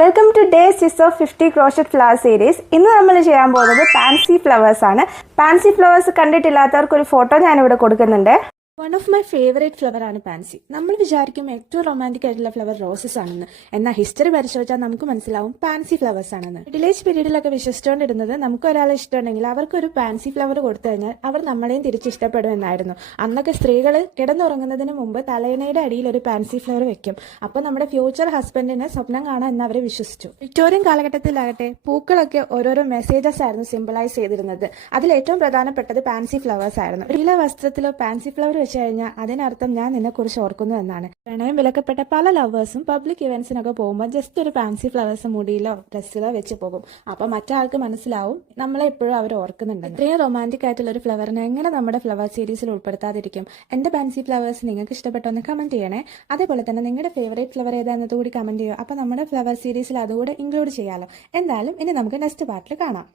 Welcome to day 6 of 50 crochet flower series. ഇന്ന് നമ്മൾ ചെയ്യാൻ പോകുന്നത് പാൻസി ഫ്ലവേഴ്സ് ആണ്. പാൻസി ഫ്ലവേഴ്സ് കണ്ടിട്ടില്ലാത്തവർക്ക് ഒരു ഫോട്ടോ ഞാനിവിടെ കൊടുക്കുന്നുണ്ട്. One of my favourite flower ആണ് പാൻസി. നമ്മൾ വിചാരിക്കും ഏറ്റവും റൊമാൻറ്റിക് ആയിട്ടുള്ള ഫ്ലവർ റോസസ് ആണെന്ന്. എന്നാൽ ഹിസ്റ്ററി പരിശോധിച്ചാൽ നമുക്ക് മനസ്സിലാവും പാൻസി ഫ്ലവേഴ്സ് ആണെന്ന്. മിഡിലേജ് പീരീഡിലൊക്കെ വിശ്വസിച്ചുകൊണ്ടിരുന്നത് നമുക്ക് ഒരാളെ ഇഷ്ടമുണ്ടെങ്കിൽ അവർക്കൊരു പാൻസി ഫ്ലവർ കൊടുത്തു കഴിഞ്ഞാൽ അവർ നമ്മളെയും തിരിച്ച് ഇഷ്ടപ്പെടും എന്നായിരുന്നു. അന്നൊക്കെ സ്ത്രീകൾ കിടന്നുറങ്ങുന്നതിന് മുമ്പ് തലയണയുടെ അടിയിൽ ഒരു പാൻസി ഫ്ലവർ വെക്കും. അപ്പോൾ നമ്മുടെ ഫ്യൂച്ചർ ഹസ്ബൻഡിനെ സ്വപ്നം കാണാൻ എന്ന് അവർ വിശ്വസിച്ചു. വിക്ടോറിയൻ കാലഘട്ടത്തിലാകട്ടെ പൂക്കളൊക്കെ ഓരോരോ മെസ്സേജസ് ആയിരുന്നു സിംബലൈസ് ചെയ്തിരുന്നത്. അതിൽ ഏറ്റവും പ്രധാനപ്പെട്ടത് പാൻസി ഫ്ലവേഴ്സ് ആയിരുന്നു. നീല വസ്ത്രത്തിലോ പാൻസി ഫ്ലവർ വെച്ച് കഴിഞ്ഞാൽ അതിനർത്ഥം ഞാൻ നിന്നെ കുറിച്ച് ഓർക്കുന്നു എന്നാണ്. പ്രണയം വിലക്കപ്പെട്ട പല ലവേഴ്സും പബ്ലിക് ഇവന്റ്സിനൊക്കെ പോകുമ്പോൾ ജസ്റ്റ് ഒരു പാൻസി ഫ്ലവേഴ്സ് മുടിയിലോ ഡ്രസ്സിലോ വെച്ച് പോകും. അപ്പോൾ മറ്റാൾക്ക് മനസ്സിലാവും നമ്മളെ എപ്പോഴും അവർ ഓർക്കുന്നുണ്ട്. ഇത്രയും റൊമാൻറ്റിക് ആയിട്ടുള്ള ഒരു ഫ്ലവറിനെ എങ്ങനെ നമ്മുടെ ഫ്ലവർ സീരീസിൽ ഉൾപ്പെടുത്താതിരിക്കും? എന്റെ പാൻസി ഫ്ലവേഴ്സ് നിങ്ങൾക്ക് ഇഷ്ടപ്പെട്ടോ എന്ന് കമന്റ് ചെയ്യണേ. അതേപോലെ തന്നെ നിങ്ങളുടെ ഫേവറേറ്റ് ഫ്ലവർ ഏതാണെന്നത് കൂടി കമന്റ് ചെയ്യുക. അപ്പോൾ നമ്മുടെ ഫ്ലവർ സീരീസിൽ അതുകൂടെ ഇൻക്ലൂഡ് ചെയ്യാലോ. എന്തായാലും ഇനി നമുക്ക് നെക്സ്റ്റ് പാർട്ടിൽ കാണാം.